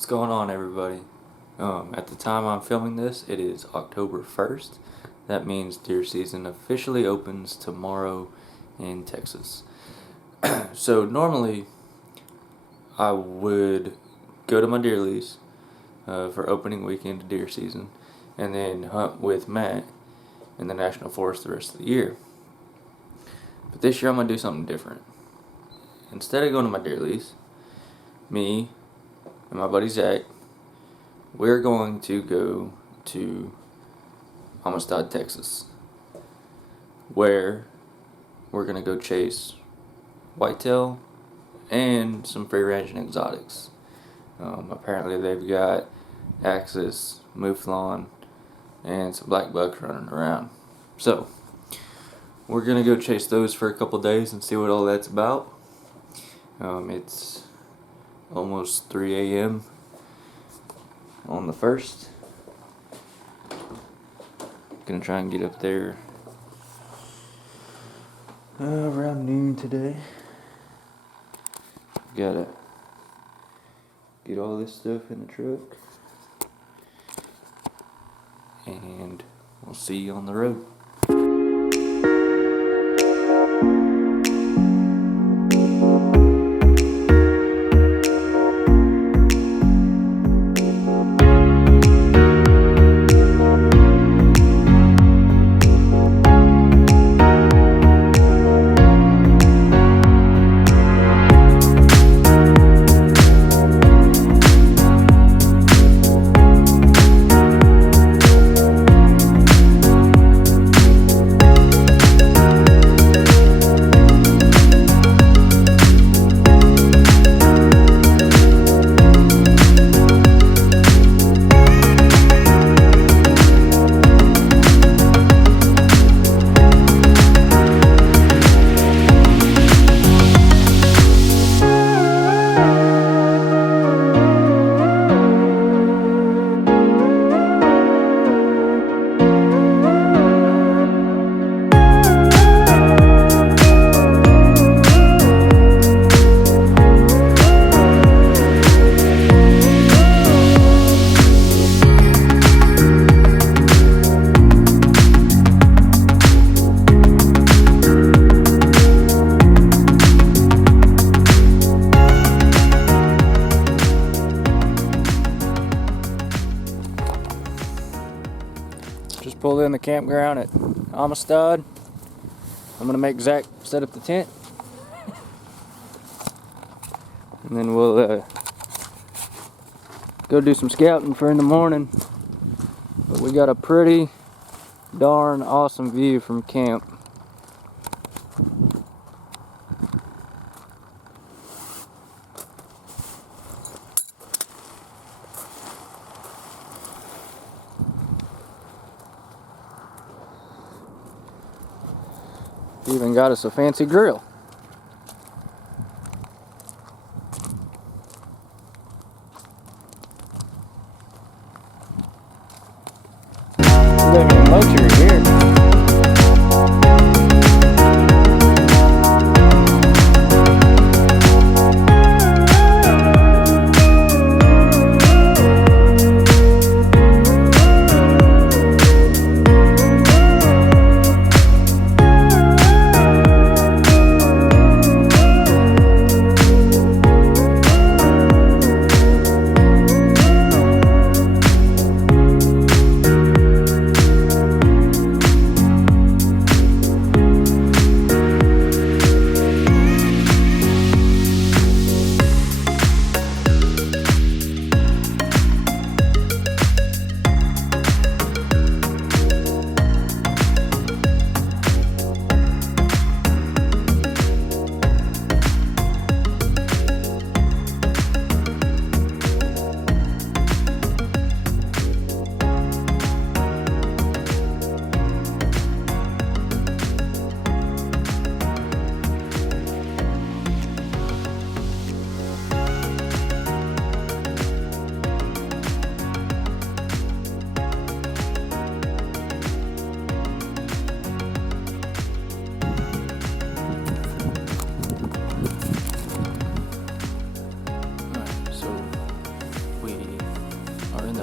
What's going on, everybody? At the time I'm filming this, it is October 1st. That means deer season officially opens tomorrow in Texas. So normally I would go to my deer lease for opening weekend of deer season and then hunt with Matt in the National Forest the rest of the year. But this year I'm going to do something different. Instead of going to my deer lease, me and my buddy Zach, we're going to go to Amistad, Texas, where we're going to go chase whitetail and some free range and exotics. Apparently they've got Axis, Mouflon, and some black bucks running around. So we're going to go chase those for a couple days and see what all that's about. It's almost 3 a.m. on the 1st. Gonna try and get up there around noon today. Gotta get all this stuff in the truck, and we'll see you on the road. Just pulled in the campground at Amistad. I'm gonna make Zach set up the tent, and then we'll go do some scouting for in the morning. But we got a pretty darn awesome view from camp. Even got us a fancy grill. Living in luxury here.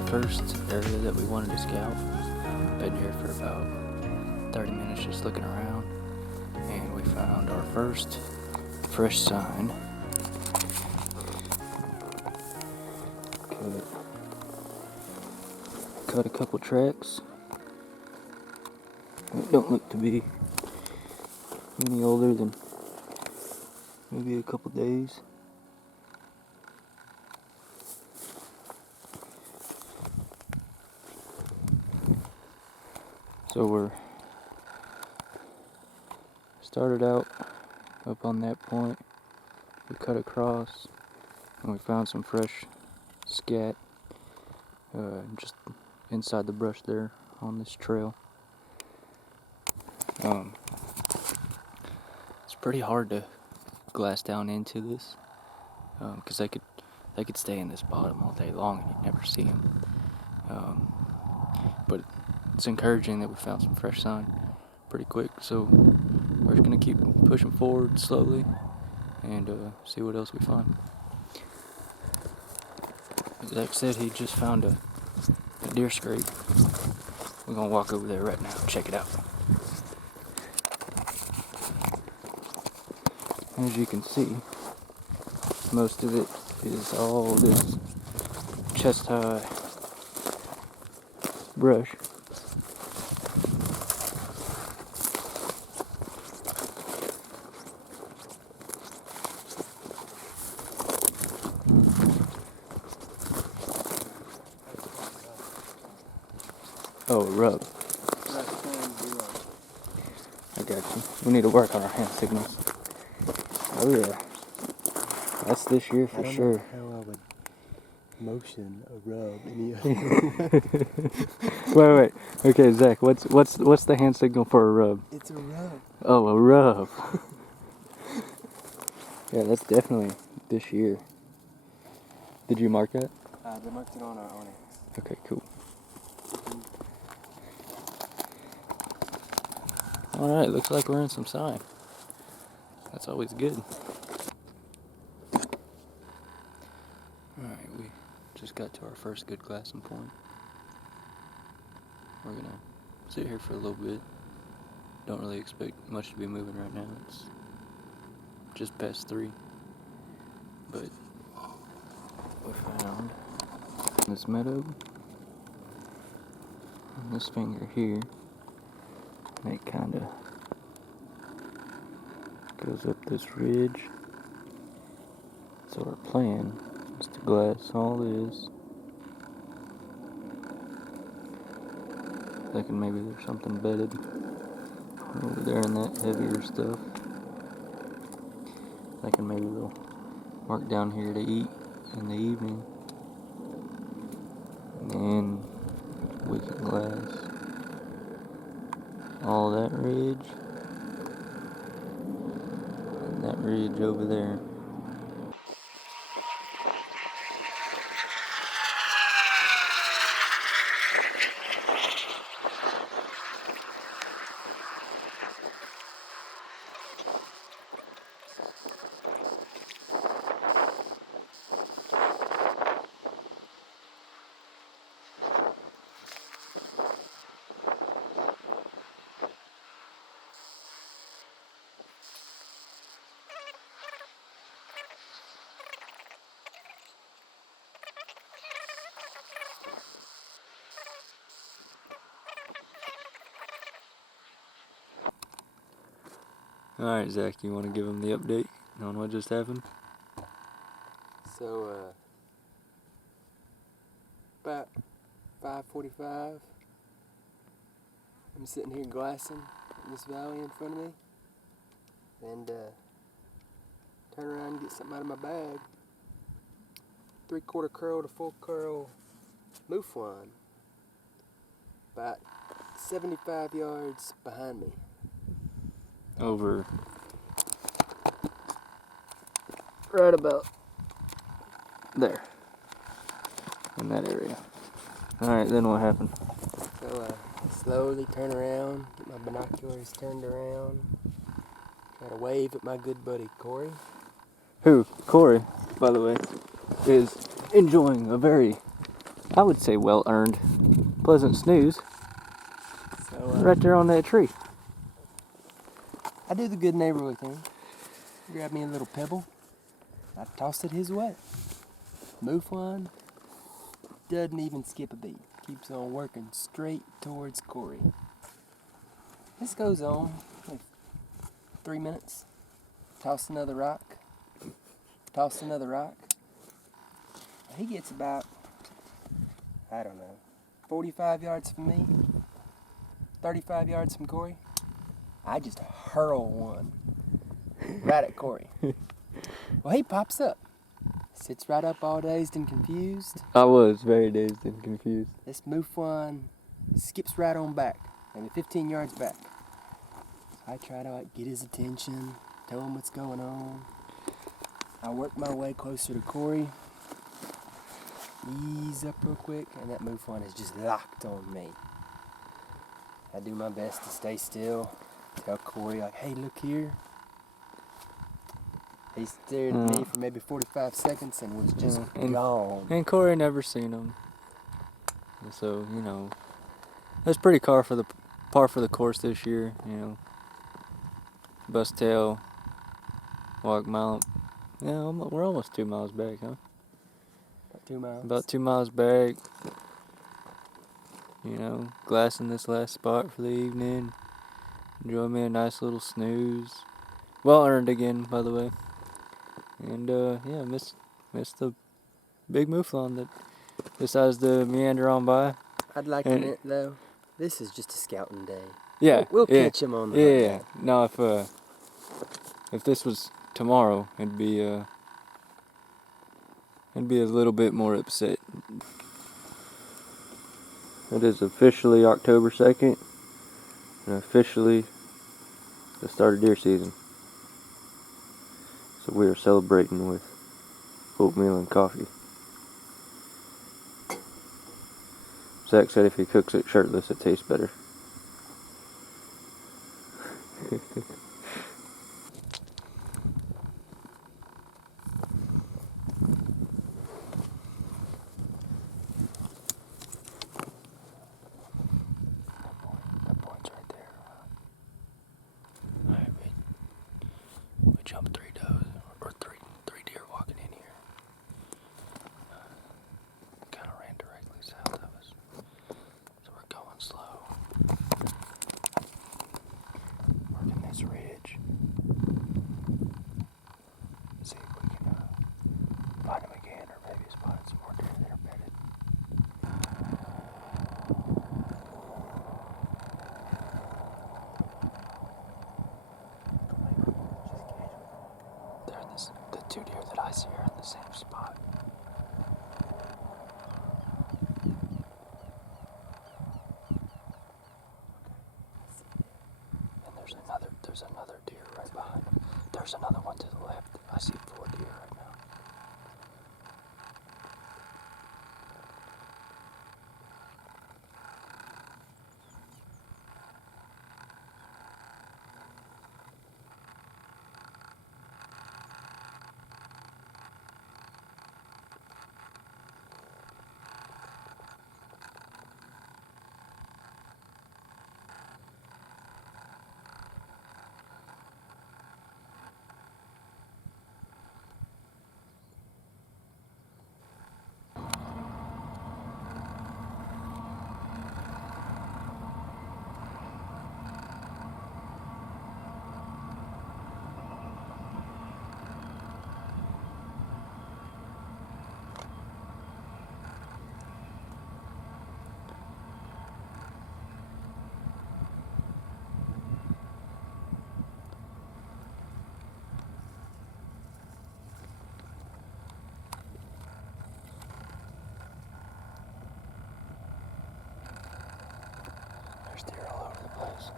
first area that we wanted to scout. Been here for about 30 minutes just looking around, and we found our first fresh sign. Cut a couple tracks. It don't look to be any older than maybe a couple days. So we're started out up on that point. We cut across and we found some fresh scat just inside the brush there on this trail. It's pretty hard to glass down into this because they could stay in this bottom all day long and you'd never see them. But it's encouraging that we found some fresh sign pretty quick, so we're just gonna keep pushing forward slowly and see what else we find. Zach said he just found a deer scrape. We're gonna walk over there right now and check it out. As you can see, most of it is all this chest high brush. Oh, a rub. I got you. We need to work on our hand signals. Oh yeah. That's this year for sure. How I would motion a rub any other. Wait. Okay, Zach, what's the hand signal for a rub? It's a rub. Oh, a rub. Yeah, that's definitely this year. Did you mark that? They marked it on our Onyx. Okay, cool. Alright, looks like we're in some sign. That's always good. Alright, we just got to our first good glassing point. We're gonna sit here for a little bit. Don't really expect much to be moving right now. It's just past 3. But we found this meadow and this finger here. And it kind of goes up this ridge. So our plan is to glass all this. Thinking maybe there's something bedded over there in that heavier stuff. Thinking maybe we'll mark down here to eat in the evening. And then we can glass all that ridge and that ridge over there. Alright, Zach, you want to give him the update on what just happened? So, about 5:45, I'm sitting here glassing in this valley in front of me, and turn around and get something out of my bag. 3/4 curl to full curl Mouflon, about 75 yards behind me. Over right about there in that area. Alright, then what happened? So slowly turn around, get my binoculars turned around, try to wave at my good buddy Cory. Who, Cory, by the way, is enjoying a very I would say well earned. Pleasant snooze. So Right there on that tree. I do the good neighborhood thing. Grab me a little pebble. I toss it his way. Mouflon doesn't even skip a beat. Keeps on working straight towards Cory. This goes on like 3 minutes. Toss another rock. Toss another rock. He gets about, I don't know, 45 yards from me, 35 yards from Cory. I just hurl one right at Cory. Well, he pops up. Sits right up all dazed and confused. I was very dazed and confused. This Mouflon skips right on back, maybe 15 yards back. So I try to get his attention, tell him what's going on. I work my way closer to Cory. Ease up real quick, and that Mouflon is just locked on me. I do my best to stay still. Tell Cory, like, hey, look here. He stared at me for maybe 45 seconds and was just gone. And Cory never seen him. So, you know, that's pretty par for the course this year, you know. Bust tail, walk mile. Yeah, we're almost 2 miles back, huh? About 2 miles. About 2 miles back. You know, glassing this last spot for the evening. Enjoy me a nice little snooze. Well earned again, by the way. And yeah, missed the big Mouflon that decides to meander on by. I'd like to admit, though, this is just a scouting day. Yeah, We'll catch him on the yeah. No, if this was tomorrow, it'd be a little bit more upset. It is officially October 2nd, and officially the start of deer season. So we are celebrating with oatmeal and coffee. Zach said if he cooks it shirtless, it tastes better. That point's right there. Alright, we jumped 3 does, or three deer walking in here. Kind of ran directly south of us. So we're going slow. Working this ridge. See if we can find them again, or maybe spot some more deer that are bedded. The 2 deer that I see are in the same spot. And there's another deer right behind him. There's another one to the left. I see 4 deer right now. There's deer all over the place.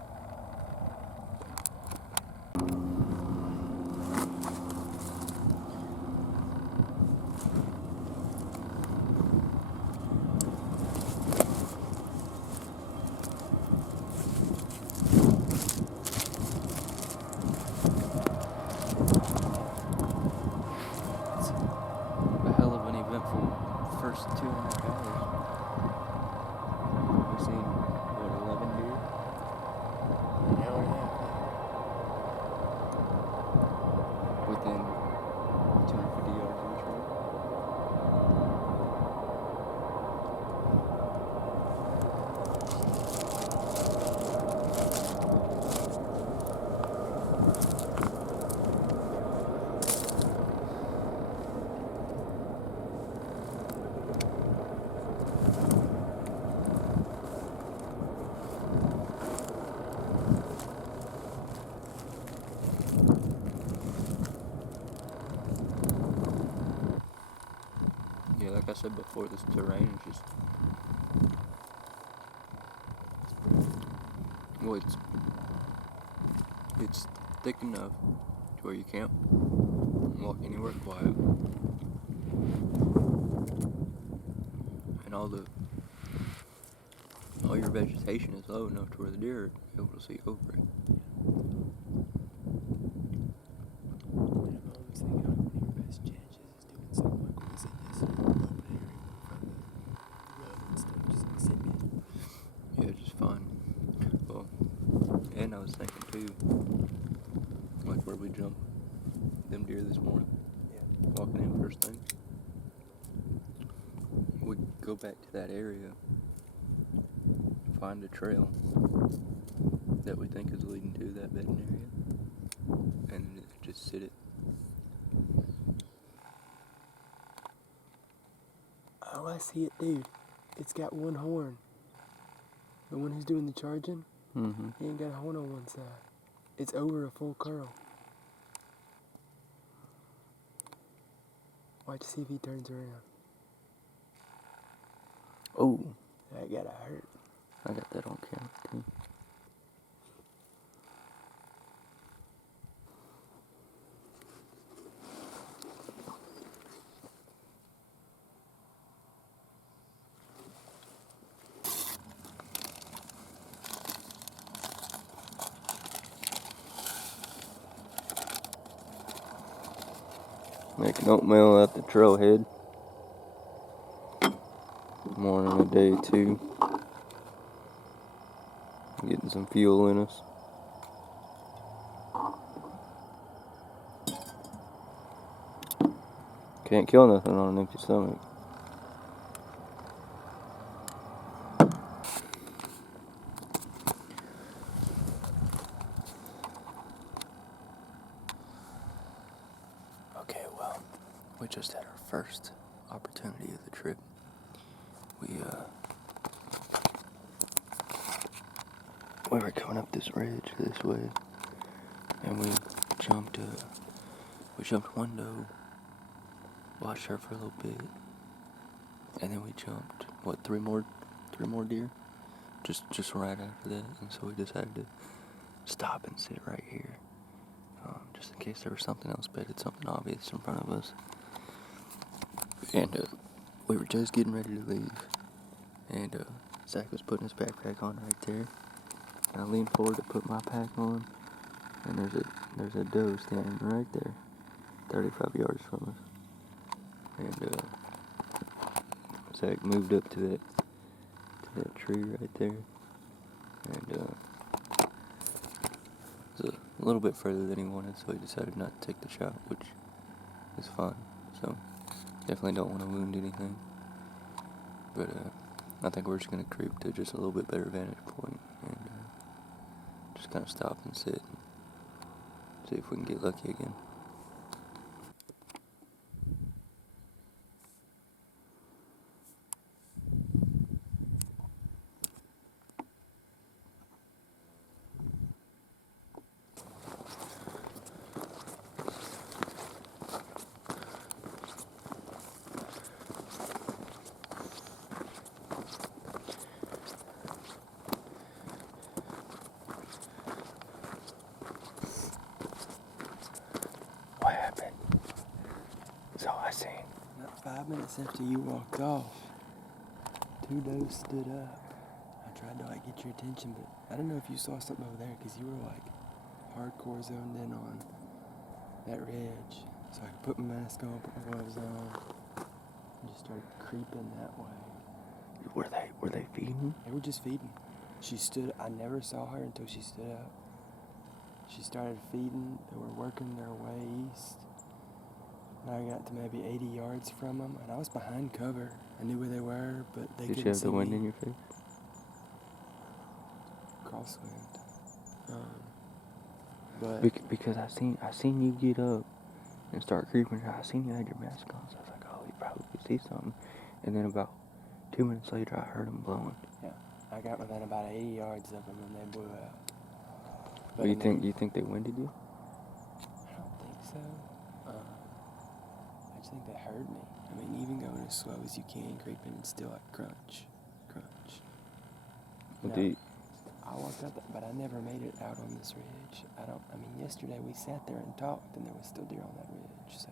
It's a hell of an eventful first 2.5 We've seen, what, 11 deer? An hour and a half. Within 250 yards of each other. Yeah, like I said before, this terrain is just, well, it's thick enough to where you can't walk anywhere quiet, and all your vegetation is low enough to where the deer are able to see over it. I'm always thinking one of your best chances is doing something like what was in this open area from the road and stuff, just like sitting in. Yeah, just fun. Well, and I was thinking too, like where we jumped them deer this morning, walking in first thing. We go back to that area, find a trail that we think is leading to that bedding area, and just sit it. Oh, I see it, dude. It's got one horn. The one who's doing the charging, Mm-hmm. he ain't got a horn on one side. It's over a full curl. Watch, see if he turns around. Oh, That gotta hurt. I got that on camera too. Making oatmeal at the trailhead. Morning of day 2. Getting some fuel in us. Can't kill nothing on an empty stomach. Okay, well, we just had our first opportunity of the trip. We were coming up this ridge this way, and we jumped one doe, watched her for a little bit, and then we jumped, three more deer, just right after that, and so we decided to stop and sit right here, just in case there was something else bedded, something obvious in front of us, and we were just getting ready to leave, and Zach was putting his backpack on right there. And I leaned forward to put my pack on, and there's a doe standing right there, 35 yards from us. And Zach moved up to that tree right there, and it was a little bit further than he wanted, so he decided not to take the shot, which is fine. So definitely don't want to wound anything, but I think we're just gonna creep to just a little bit better vantage point and just kind of stop and sit and see if we can get lucky again. What happened? So I seen. About 5 minutes after you walked off, 2 does stood up. I tried to get your attention, but I don't know if you saw something over there because you were hardcore zoned in on that ridge. So I could put my mask on, put my gloves on. and just started creeping that way. Were they feeding? They were just feeding. I never saw her until she stood up. She started feeding. They were working their way east. And I got to maybe 80 yards from them, and I was behind cover. I knew where they were, but they couldn't see me. Did you have the wind in your face? Crosswind. But Because I seen you get up and start creeping. I seen you had your mask on, so I was like, oh, he probably see something. And then about 2 minutes later, I heard him blowing. yeah, I got within about 80 yards of them, and they blew out. But Do you think they winded you? I don't think so. I just think they heard me. I mean, even going as slow as you can, creeping, and still like crunch, crunch. Well, No, I walked out, but I never made it out on this ridge. Yesterday we sat there and talked, and there was still deer on that ridge. So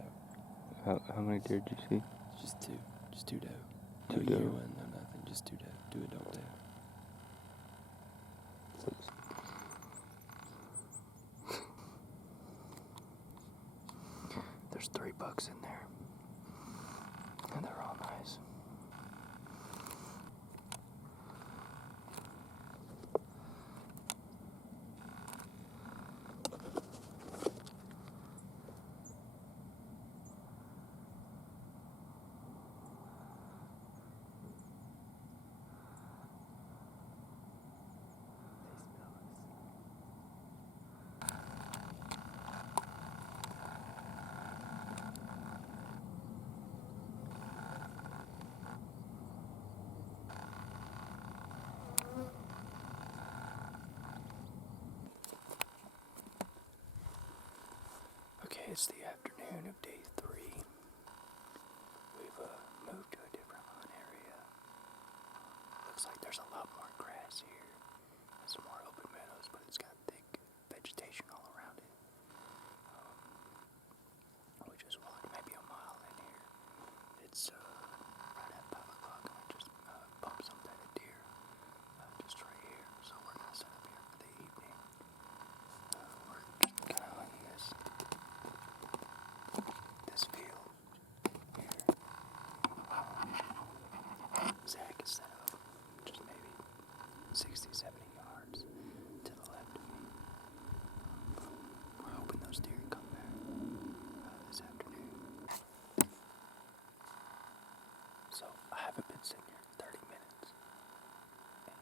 how many deer did you see? just two doe. Two No doe. year one, no nothing, just two doe, 2 adult doe. There's 3 bucks in there, and they're all nice. Okay, it's the afternoon of day 3. We've moved to a different lawn area. Looks like there's a lot more grass here and some more open meadows, but it's got thick vegetation all around it. We just walked maybe a mile in here. It's right at 5 o'clock, and we just bumped some bedded deer just right here. So we're gonna set up here for the evening. We're just kind of hunting this field here. Zach is set up just maybe 60, 70 yards to the left of me. We're hoping those deer come back this afternoon. So I haven't been sitting here 30 minutes, and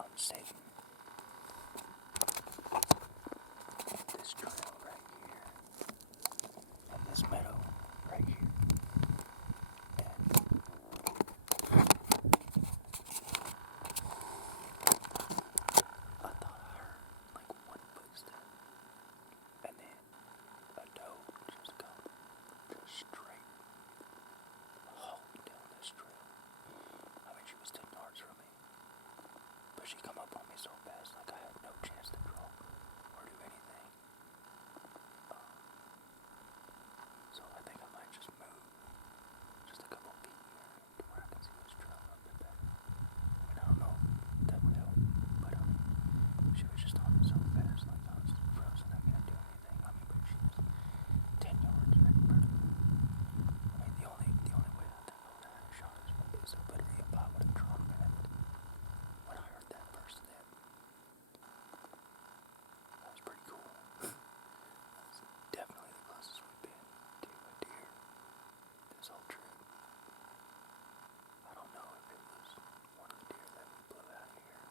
I'm saving this trail right here and this meadow right here. I thought I heard like one footstep, and then a doe just come straight hauling down this trail. I mean, she was 10 yards from me, but she come up on me so fast, like I had no chance to draw or do anything. So I think I might just move just a couple feet here to where I can see this trail a little bit better. I don't know if that would help, but she was just on me so fast, like I was frozen, I couldn't do anything. I mean, but she was 10 yards right in front of me. I mean, the only way I think I would have had a shot is literally if I would have drawn back when I heard that first step. That was pretty cool. That's definitely the closest we've been to a deer this whole trip. I don't know if it was one of the deer that we blew out here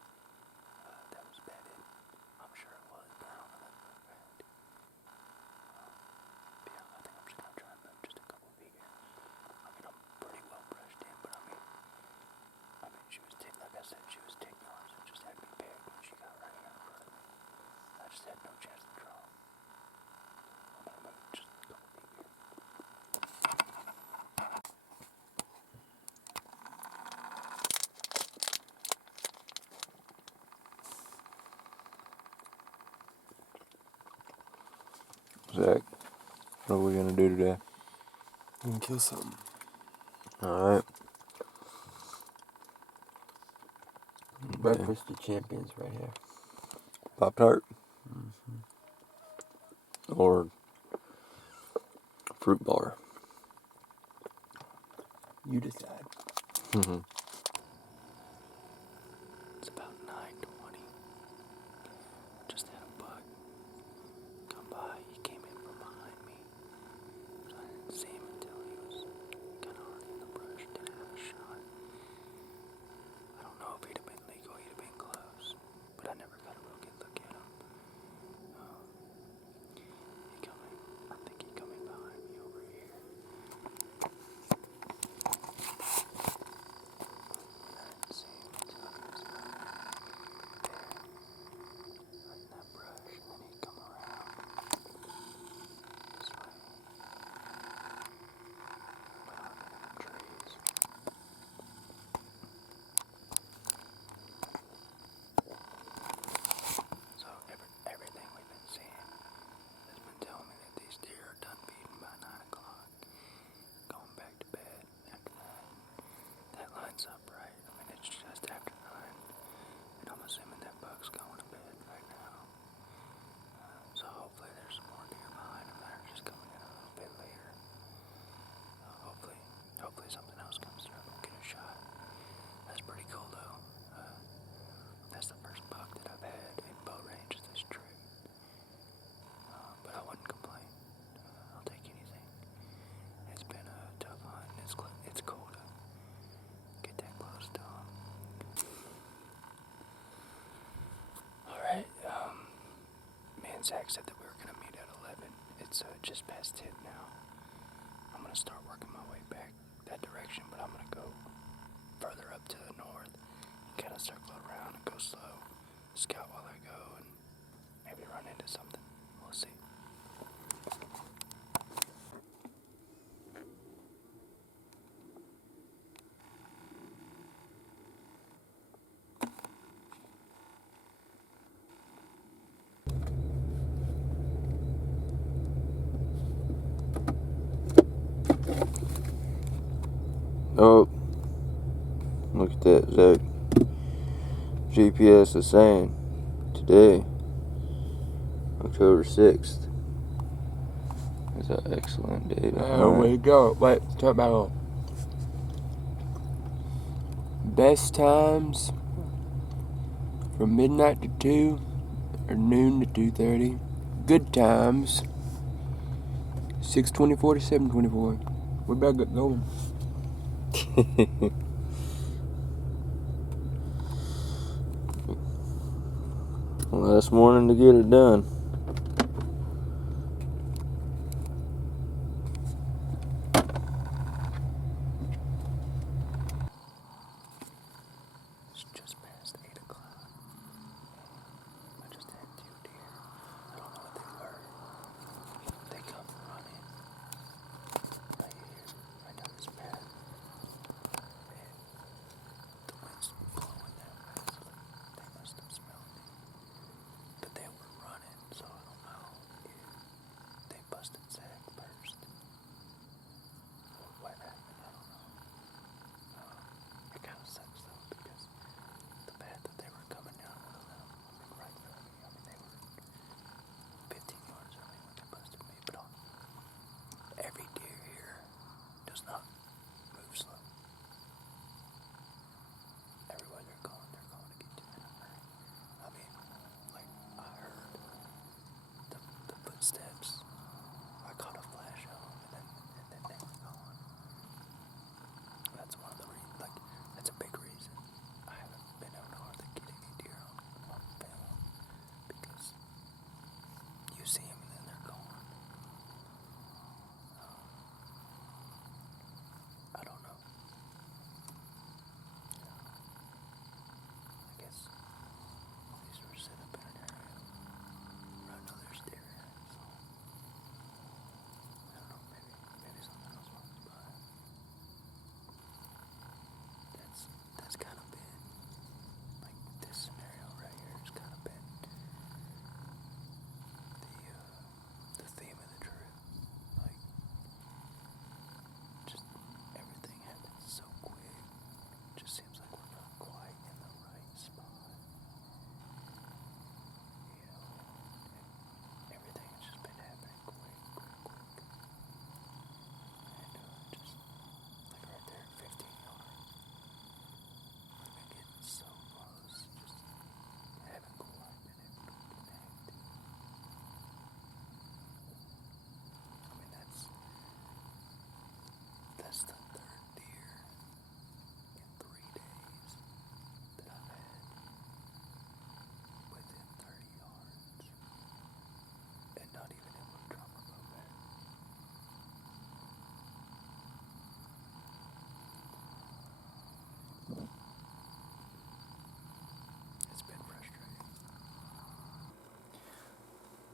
that was bedded. I'm sure it was, but I don't know that for a fact. But yeah, I think I'm just gonna try and move just a couple feet here. I mean, I'm pretty well brushed in, but I mean, she was like I said, she was 10 yards and just had me pegged when she got right here in front of me. I just had no chance to draw. I'm gonna move just a couple feet here. Zach, what are we gonna do today? You can kill something. Alright. Breakfast of champions right here. Pop-Tart? Or fruit bar? You decide. Mm-hmm. It's about 9:20. Just had a buck come by. He came in from behind me. So I didn't see him until he was kind of already in the brush. Didn't have a shot. I don't know if he'd have been legal. He'd have been close. But I never got a real good look at him. I think he coming behind me over here. I didn't see him until he was there, right in that brush, and then he'd come around this way, behind the trees. So everything we've been seeing has been telling me that these deer are done feeding by 9 o'clock, going back to bed after that. That lines up right. I mean, it's just after 9, and I'm assuming that buck's going to bed right now. So hopefully there's some more deer behind him that are just coming in a little bit later. Hopefully something else comes through and we'll get a shot. That's pretty cool though. That's the first buck that I've had in bow range this trip. But I wouldn't complain. I'll take anything. It's been a tough hunt. It's cool to get that close to him. Alright, me and Zach said that we were going to meet at 11. It's just past 10 now. I'm going to start working my way back that direction, but I'm going to go further up to the north and kind of circle around and go slow, scout while I go, and maybe run into something. We'll see. Oh, look at that, Zach. GPS is saying today, October 6th, is an excellent day to hunt. Way to go. Wait, talk about best times from midnight to 2 or noon to 2:30. Good times 6:24 to 7:24. We better get going. Last morning to get it done. It's just past 8 o'clock. I just had 2 deer. I don't know what they were. They come running right here, right down this path. And the wind's blowing that way, so they must have smelled me. But they were running, so I don't know if they busted Zach first or what happened. I don't know. It kind of sucks though, because the path that they were coming down would have let them right in front of me. I mean, they were 15 yards early when they busted me, but every deer here does not move slow. Everywhere they're going to get to in a hurry. I mean, like, I heard the footsteps. I caught a flash of them, and then they were gone. That's one of the reasons, like, that's a big reason I haven't been able to hardly get any deer on film, because you see them and then they're gone. I don't know. I guess these were set up in an area where I know there's deer in, so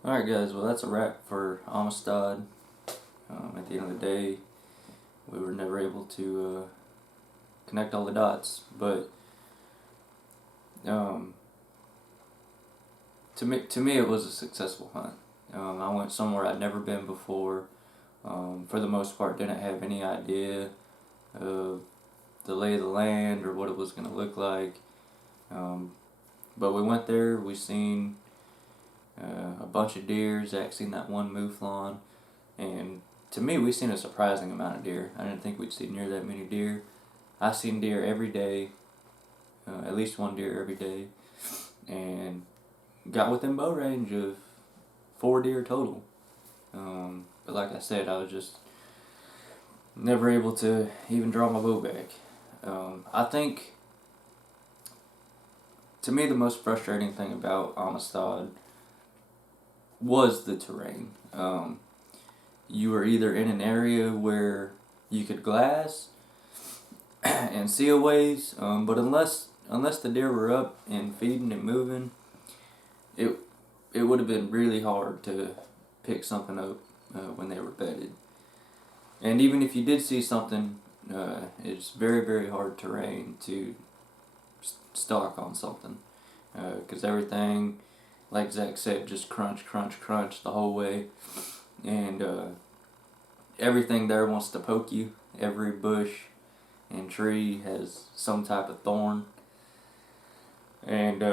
Alright guys, well that's a wrap for Amistad. At the end of the day, we were never able to connect all the dots, but to me it was a successful hunt. I went somewhere I'd never been before. For the most part, didn't have any idea of the lay of the land or what it was going to look like. But we went there, we seen a bunch of deer. Zach seen that one Mouflon, and to me we seen a surprising amount of deer. I didn't think we'd see near that many deer. I seen deer every day, at least one deer every day, and got within bow range of 4 deer total. But like I said, I was just never able to even draw my bow back. I think, to me, the most frustrating thing about Amistad was the terrain. You were either in an area where you could glass and see a ways, but unless the deer were up and feeding and moving, it would have been really hard to pick something up when they were bedded. And even if you did see something, it's very, very hard terrain to stalk on something, because everything, like Zach said, just crunch, crunch, crunch the whole way, and everything there wants to poke you. Every bush and tree has some type of thorn, and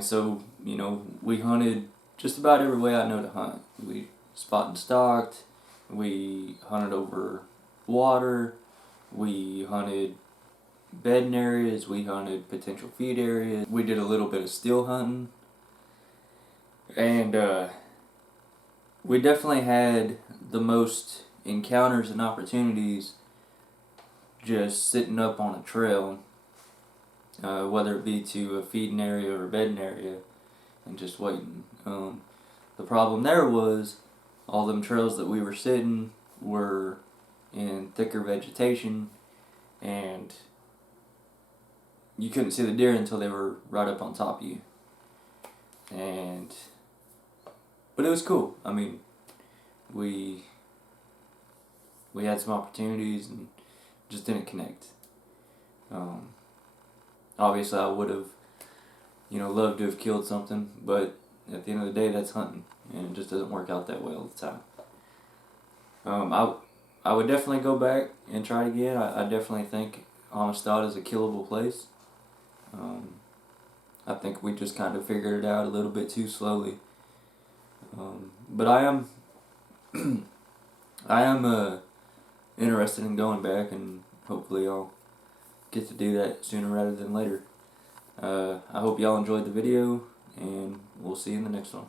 so, you know, we hunted just about every way I know to hunt. We spot and stalked, we hunted over water, we hunted bedding areas, we hunted potential feed areas, we did a little bit of still hunting, and we definitely had the most encounters and opportunities just sitting up on a trail, whether it be to a feeding area or a bedding area, and just waiting. The problem there was all them trails that we were sitting were in thicker vegetation, and you couldn't see the deer until they were right up on top of you. But it was cool. I mean, we had some opportunities and just didn't connect. Obviously, I would have, loved to have killed something, but at the end of the day, that's hunting, and it just doesn't work out that way all the time. I would definitely go back and try it again. I definitely think Amistad is a killable place. I think we just kind of figured it out a little bit too slowly. But I am interested in going back, and hopefully I'll get to do that sooner rather than later. I hope y'all enjoyed the video, and we'll see you in the next one.